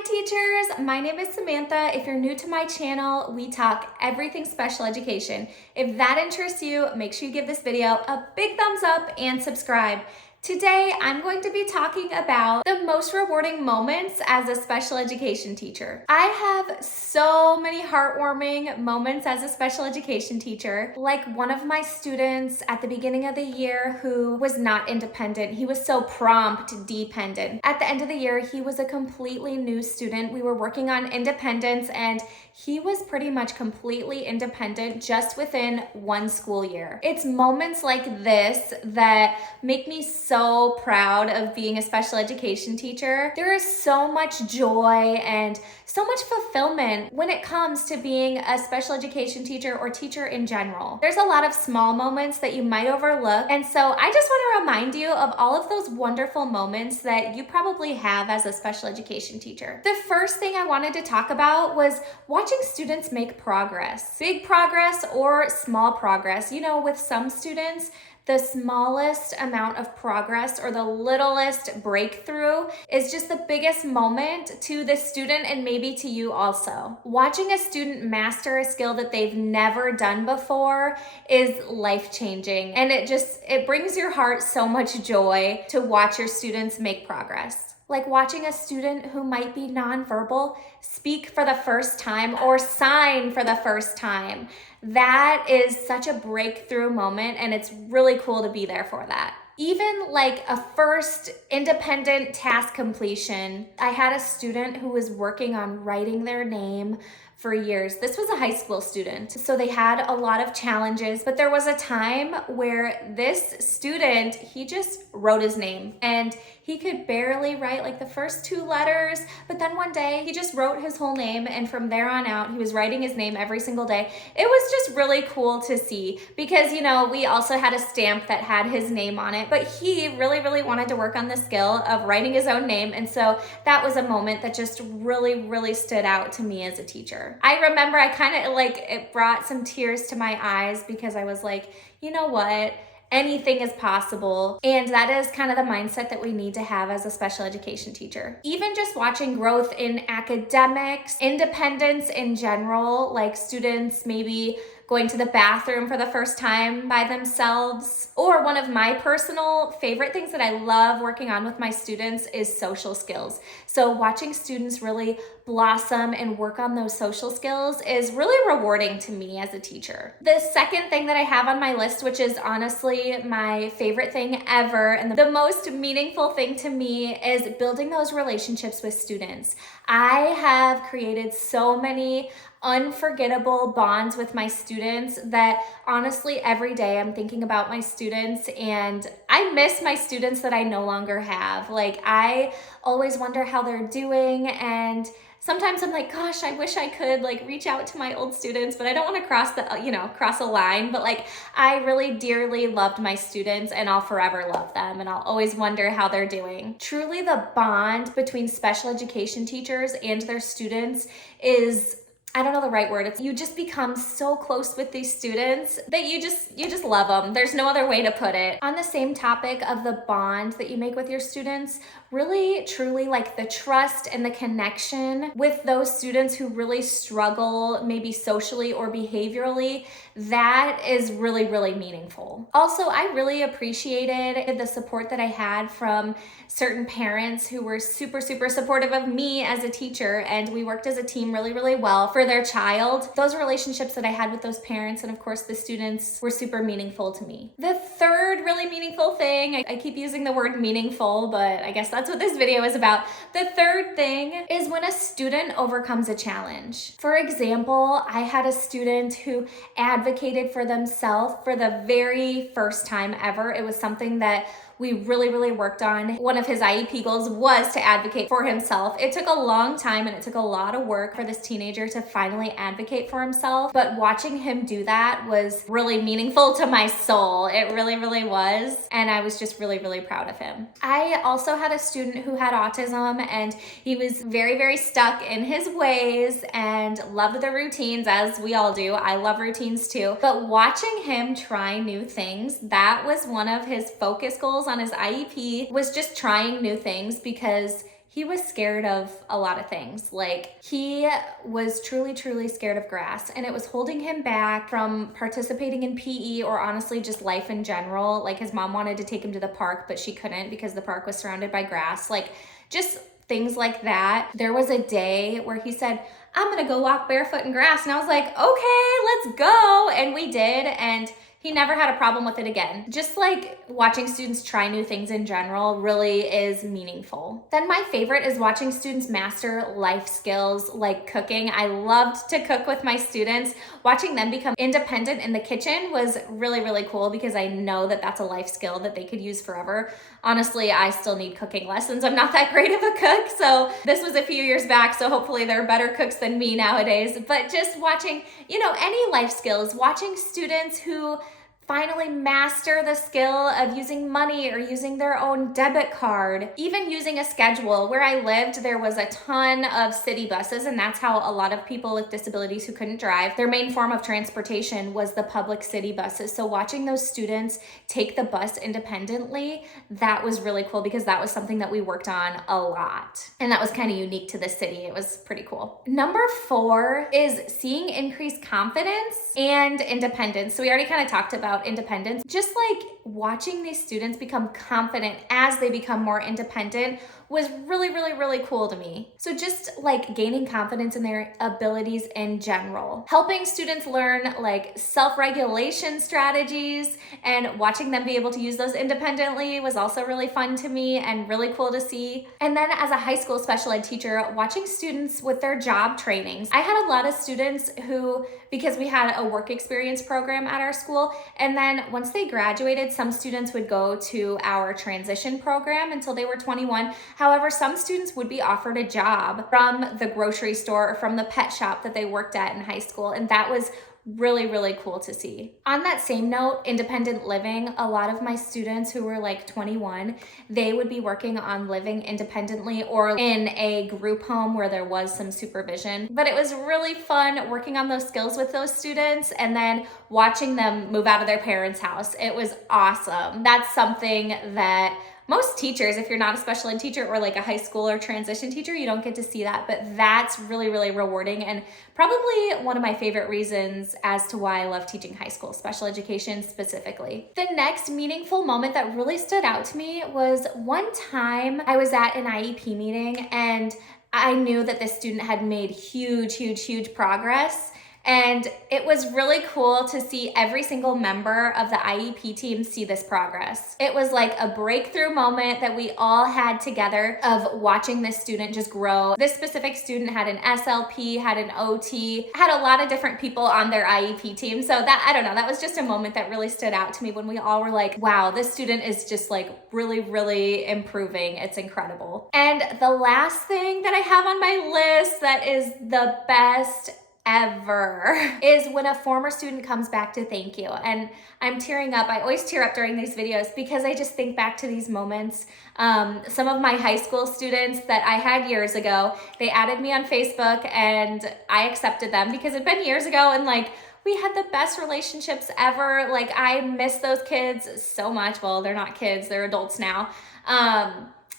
Hi teachers, my name is Samantha. If you're new to my channel, we talk everything special education. If that interests you, make sure you give this video a big thumbs up and subscribe. Today, I'm going to be talking about the most rewarding moments as a special education teacher. I have so many heartwarming moments as a special education teacher. Like one of my students at the beginning of the year who was not independent. He was so prompt dependent. At the end of the year, he was a completely new student. We were working on independence and he was pretty much completely independent just within one school year. It's moments like this that make me so proud of being a special education teacher. There is so much joy and so much fulfillment when it comes to being a special education teacher or teacher in general. There's a lot of small moments that you might overlook, and so I just want to remind you of all of those wonderful moments that you probably have as a special education teacher. The first thing I wanted to talk about was watching students make progress. Big progress or small progress. You know, with some students, the smallest amount of progress or the littlest breakthrough is just the biggest moment to the student and maybe to you also. Watching a student master a skill that they've never done before is life-changing, and it brings your heart so much joy to watch your students make progress. Like watching a student who might be nonverbal speak for the first time or sign for the first time. That is such a breakthrough moment, and it's really cool to be there for that. Even like a first independent task completion. I had a student who was working on writing their name for years. This was a high school student, so they had a lot of challenges, but there was a time where this student, he just wrote his name and he could barely write like the first two letters, but then one day he just wrote his whole name, and from there on out, he was writing his name every single day. It was just really cool to see because, you know, we also had a stamp that had his name on it, but he really, really wanted to work on the skill of writing his own name, and so that was a moment that just really, really stood out to me as a teacher. I remember I kind of it brought some tears to my eyes because I was like, you know what? Anything is possible. And that is kind of the mindset that we need to have as a special education teacher. Even just watching growth in academics, independence in general, like students maybe going to the bathroom for the first time by themselves. Or one of my personal favorite things that I love working on with my students is social skills. So watching students really blossom and work on those social skills is really rewarding to me as a teacher. The second thing that I have on my list, which is honestly my favorite thing ever and the most meaningful thing to me, is building those relationships with students. I have created so many unforgettable bonds with my students that honestly every day I'm thinking about my students and I miss my students that I no longer have. Like I always wonder how they're doing, and sometimes I'm like, gosh, I wish I could like reach out to my old students, but I don't want to cross a line. But like, I really dearly loved my students and I'll forever love them. And I'll always wonder how they're doing. Truly the bond between special education teachers and their students is, I don't know the right word. It's you just become so close with these students that you just love them. There's no other way to put it. On the same topic of the bond that you make with your students, really truly like the trust and the connection with those students who really struggle maybe socially or behaviorally, that is really, really meaningful. Also, I really appreciated the support that I had from certain parents who were super, super supportive of me as a teacher, and we worked as a team really, really well for their child. Those relationships that I had with those parents and of course the students were super meaningful to me. The third really meaningful thing, I keep using the word meaningful, but I guess that's what this video is about. The third thing is when a student overcomes a challenge. For example, I had a student who advocated for themselves for the very first time ever. It was something that we really, really worked on. One of his IEP goals was to advocate for himself. It took a long time and it took a lot of work for this teenager to finally advocate for himself, but watching him do that was really meaningful to my soul. It really, really was, and I was just really, really proud of him. I also had a student who had autism, and he was very, very stuck in his ways and loved the routines, as we all do. I love routines too, but watching him try new things, that was one of his focus goals on his IEP, was just trying new things because he was scared of a lot of things. Like, he was truly, truly scared of grass, and it was holding him back from participating in PE or honestly just life in general. Like, his mom wanted to take him to the park, but she couldn't because the park was surrounded by grass. Like, just things like that. There was a day where he said, I'm gonna go walk barefoot in grass. And I was like, okay, let's go. And we did. And he never had a problem with it again. Just like watching students try new things in general really is meaningful. Then my favorite is watching students master life skills like cooking. I loved to cook with my students. Watching them become independent in the kitchen was really, really cool because I know that that's a life skill that they could use forever. Honestly, I still need cooking lessons. I'm not that great of a cook, so this was a few years back, so hopefully they're better cooks than me nowadays. But just watching, any life skills, watching students who finally master the skill of using money or using their own debit card, even using a schedule. Where I lived, there was a ton of city buses, and that's how a lot of people with disabilities who couldn't drive, their main form of transportation was the public city buses. So watching those students take the bus independently, that was really cool because that was something that we worked on a lot. And that was kind of unique to the city. It was pretty cool. Number 4 is seeing increased confidence and independence. So we already kind of talked about independence. Just like watching these students become confident as they become more independent was really, really, really cool to me. So just like gaining confidence in their abilities in general, helping students learn like self-regulation strategies and watching them be able to use those independently was also really fun to me and really cool to see. And then as a high school special ed teacher, watching students with their job trainings. I had a lot of students who, because we had a work experience program at our school, and then once they graduated, some students would go to our transition program until they were 21. However, some students would be offered a job from the grocery store or from the pet shop that they worked at in high school, and that was really, really cool to see. On that same note, independent living, a lot of my students who were like 21, they would be working on living independently or in a group home where there was some supervision. But it was really fun working on those skills with those students and then watching them move out of their parents' house. It was awesome. That's something that most teachers, if you're not a special ed teacher or like a high school or transition teacher, you don't get to see that, but that's really, really rewarding and probably one of my favorite reasons as to why I love teaching high school special education specifically. The next meaningful moment that really stood out to me was one time I was at an IEP meeting and I knew that this student had made huge, huge, huge progress. And it was really cool to see every single member of the IEP team see this progress. It was like a breakthrough moment that we all had together of watching this student just grow. This specific student had an SLP, had an OT, had a lot of different people on their IEP team. So that, I don't know, that was just a moment that really stood out to me when we all were like, wow, this student is just like really, really improving. It's incredible. And the last thing that I have on my list that is the best ever is when a former student comes back to thank you. And I'm tearing up. I always tear up during these videos because I just think back to these moments. Some of my high school students that I had years ago, they added me on Facebook and I accepted them because it'd been years ago and like, we had the best relationships ever. Like I miss those kids so much. Well, they're not kids, they're adults now.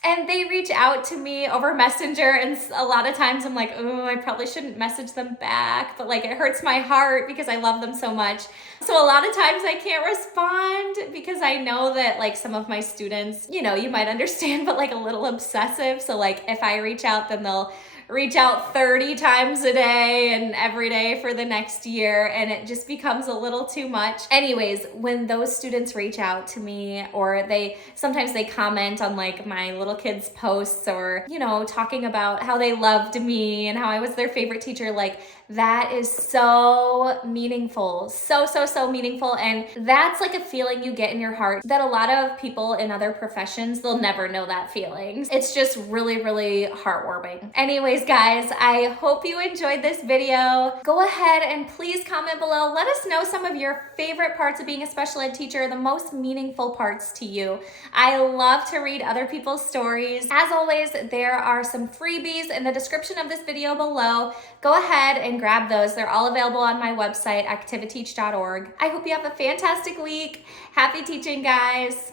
And they reach out to me over Messenger, and a lot of times I'm like, oh, I probably shouldn't message them back, but like it hurts my heart because I love them so much. So a lot of times I can't respond because I know that like some of my students, you might understand, but like a little obsessive. So like if I reach out, then they'll reach out 30 times a day and every day for the next year, and it just becomes a little too much. Anyways, when those students reach out to me or sometimes they comment on like my little kids' posts or, talking about how they loved me and how I was their favorite teacher, like that is so meaningful, so meaningful. And that's like a feeling you get in your heart that a lot of people in other professions, they'll never know that feeling. It's just really, really heartwarming. Anyways, guys, I hope you enjoyed this video. Go ahead and please comment below. Let us know some of your favorite parts of being a special ed teacher, the most meaningful parts to you. I love to read other people's stories. As always, there are some freebies in the description of this video below. Go ahead and grab those. They're all available on my website, ActiviTeach.org. I hope you have a fantastic week. Happy teaching, guys.